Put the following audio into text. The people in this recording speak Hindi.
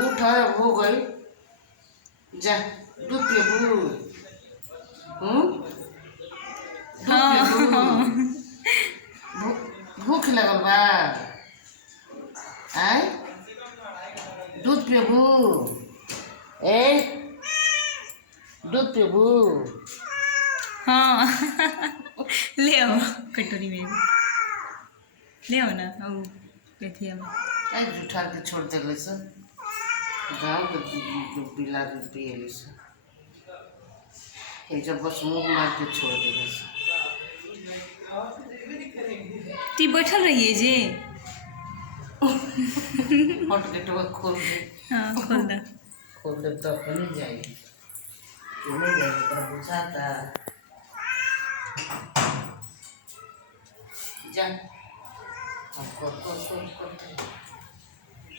उठ हो गई। जा दूध पियबू। दूध पियबू। हाँ भूख लगल बा। आय दूध पियबू। ए दूध पियबू। हाँ ले आओ कटोरी में ले आओ ना आओ बैठिए हम आई जुठा के छोड़ देले से गाँव के पिला के पियले से एक जब बस मुँह मार के छोड़ देले से। ती बैठल रहिए जे हट गेटवा खोल दे। हाँ खोल दे तो नहीं जाएगी। नहीं जाएगी तो बुझाता। जा।